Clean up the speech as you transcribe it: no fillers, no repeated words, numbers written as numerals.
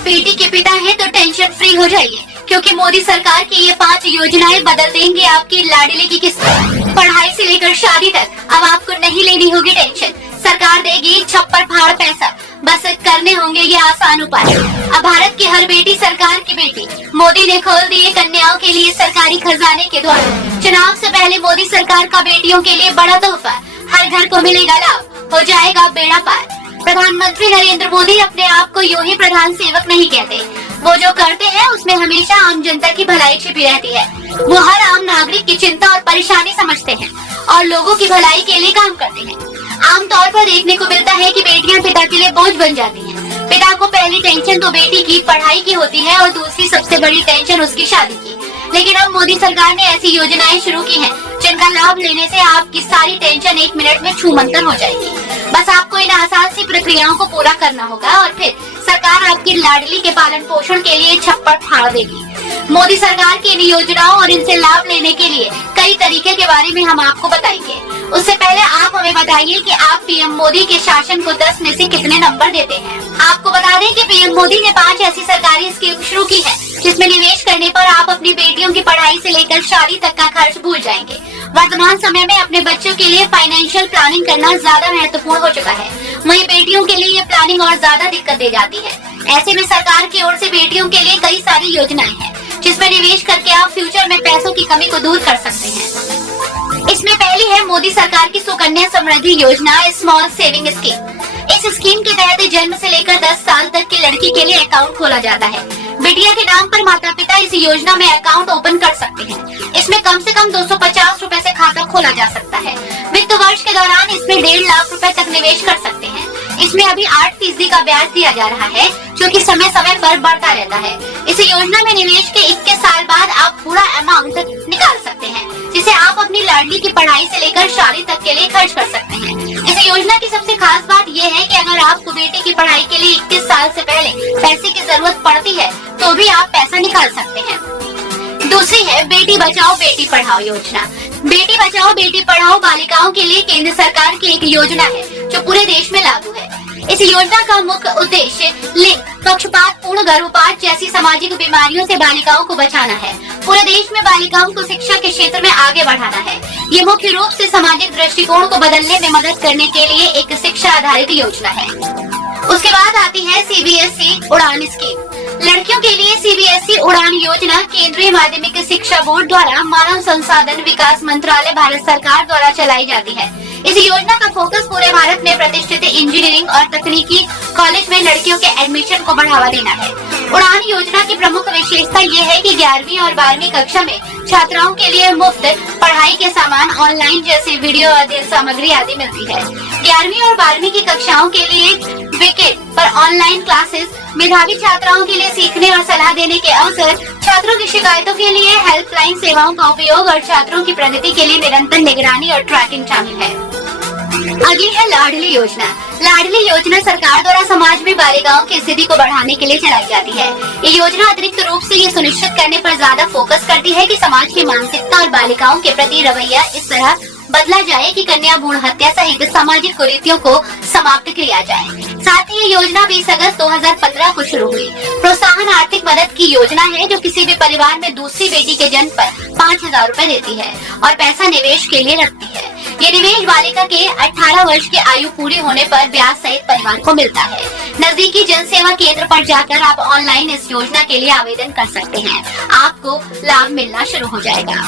आप बेटी के पिता हैं तो टेंशन फ्री हो जाइए, क्योंकि मोदी सरकार की ये 5 योजनाएं बदल देंगे आपकी लाडली की किस्मत। पढ़ाई से लेकर शादी तक अब आपको नहीं लेनी होगी टेंशन। सरकार देगी छप्पर फाड़ पैसा, बस करने होंगे ये आसान उपाय। अब भारत की हर बेटी सरकार की बेटी। मोदी ने खोल दिए कन्याओं के लिए सरकारी खजाने के द्वार। चुनाव से पहले मोदी सरकार का बेटियों के लिए बड़ा तोहफा, हर घर को मिलेगा लाभ, हो जाएगा बेड़ा पार। प्रधानमंत्री नरेंद्र मोदी अपने आप को यूं ही प्रधान सेवक नहीं कहते। वो जो करते हैं उसमें हमेशा आम जनता की भलाई छिपी रहती है। वो हर आम नागरिक की चिंता और परेशानी समझते हैं और लोगों की भलाई के लिए काम करते हैं। आमतौर पर देखने को मिलता है कि बेटियां पिता के लिए बोझ बन जाती हैं। पिता को पहली टेंशन तो बेटी की पढ़ाई की होती है और दूसरी सबसे बड़ी टेंशन उसकी शादी की। लेकिन अब मोदी सरकार ने ऐसी योजनाएं शुरू की हैं जिनका लाभ लेने से आपकी सारी टेंशन 1 मिनट में छूमंतर हो जाएगी। बस आपको इन आसान सी प्रक्रियाओं को पूरा करना होगा और फिर सरकार आपकी लाडली के पालन पोषण के लिए छप्पर फाड़ देगी। मोदी सरकार की इन योजनाओं और इनसे लाभ लेने के लिए कई तरीके के बारे में हम आपको बताएंगे। उससे पहले आप हमें बताइए कि आप पीएम मोदी के शासन को 10 में से कितने नंबर देते हैं। आपको बता दें कि पीएम मोदी ने 5 ऐसी सरकारी स्कीम शुरू की है जिसमें निवेश करने पर आप अपनी बेटियों की पढ़ाई से लेकर शादी तक का खर्च भूल जाएंगे। वर्तमान समय में अपने बच्चों के लिए फाइनेंशियल प्लानिंग करना ज्यादा महत्वपूर्ण हो चुका है। वहीं बेटियों के लिए ये प्लानिंग और ज्यादा दिक्कत दे जाती है। ऐसे में सरकार की ओर से बेटियों के लिए कई सारी योजनाएं हैं जिसमें निवेश करके आप फ्यूचर में पैसों की कमी को दूर कर सकते हैं। इसमें पहली है मोदी सरकार की सुकन्या समृद्धि योजना, स्मॉल सेविंग स्कीम। इस स्कीम के तहत जन्म से लेकर 10 साल तक की लड़की के लिए अकाउंट खोला जाता है। बिटिया के नाम पर माता पिता इस योजना में अकाउंट ओपन कर सकते हैं। इसमें कम से कम 250 रुपए से खाता खोला जा सकता है। वित्त वर्ष के दौरान इसमें 1.5 लाख रुपए तक निवेश कर सकते हैं। इसमें अभी 8% का ब्याज दिया जा रहा है, जो कि समय समय पर बढ़ता रहता है। इस योजना में निवेश के 21 साल बाद आप पूरा अमाउंट निकाल सकते हैं, जिसे आप अपनी लाडली की पढ़ाई से लेकर शादी तक के लिए खर्च कर सकते हैं। इस योजना की सबसे खास बात यह है कि अगर आपको बेटे की पढ़ाई के लिए 21 साल से पहले पैसे की जरूरत पड़ती है तो भी आप पैसा निकाल सकते हैं। दूसरी है बेटी बचाओ बेटी पढ़ाओ योजना। बेटी बचाओ बेटी पढ़ाओ बालिकाओं के लिए केंद्र सरकार की एक योजना है जो पूरे देश में लागू है। इस योजना का मुख्य उद्देश्य लिंग, पक्षपात, पूर्ण गर्भपात जैसी सामाजिक बीमारियों से बालिकाओं को बचाना है। पूरे देश में बालिकाओं को शिक्षा के क्षेत्र में आगे बढ़ाना है। ये मुख्य रूप से सामाजिक दृष्टिकोण को बदलने में मदद करने के लिए एक शिक्षा आधारित योजना है। उसके बाद आती है सीबीएसई उड़ान स्कीम। लड़कियों के लिए सीबीएसई उड़ान योजना केंद्रीय माध्यमिक शिक्षा बोर्ड द्वारा मानव संसाधन विकास मंत्रालय भारत सरकार द्वारा चलाई जाती है। इस योजना का फोकस पूरे भारत में प्रतिष्ठित इंजीनियरिंग और तकनीकी कॉलेज में लड़कियों के एडमिशन को बढ़ावा देना है। उड़ान योजना की प्रमुख विशेषता ये है कि 11वीं और 12वीं कक्षा में छात्राओं के लिए मुफ्त पढ़ाई के सामान, ऑनलाइन जैसे वीडियो अध्ययन सामग्री आदि मिलती है। 11वीं और 12वीं की कक्षाओं के लिए विकेट पर ऑनलाइन क्लासेस, मेधावी छात्राओं के लिए सीखने और सलाह देने के अवसर, छात्रों की शिकायतों के लिए हेल्पलाइन सेवाओं का उपयोग और छात्रों की प्रगति के लिए निरंतर निगरानी और ट्रैकिंग शामिल है। अगली है लाडली योजना। लाडली योजना सरकार द्वारा समाज में बालिकाओं की स्थिति को बढ़ाने के लिए चलाई जाती है। ये योजना अतिरिक्त रूप से ये सुनिश्चित करने पर ज्यादा फोकस करती है कि समाज की मानसिकता और बालिकाओं के प्रति रवैया इस तरह बदला जाए कि कन्या भ्रूण हत्या सहित सामाजिक कुरीतियों को समाप्त किया जाए। साथ ही ये योजना 20 अगस्त 2015 को शुरू हुई। प्रोत्साहन आर्थिक मदद की योजना है जो किसी भी परिवार में दूसरी बेटी के जन्म पर 5000 रुपए देती है और पैसा निवेश के लिए रखती है। ये निवेश बालिका के 18 वर्ष की आयु पूरी होने पर ब्याज सहित परिवार को मिलता है। नजदीकी जन सेवा केंद्र पर जाकर आप ऑनलाइन इस योजना के लिए आवेदन कर सकते हैं। आपको लाभ मिलना शुरू हो जाएगा।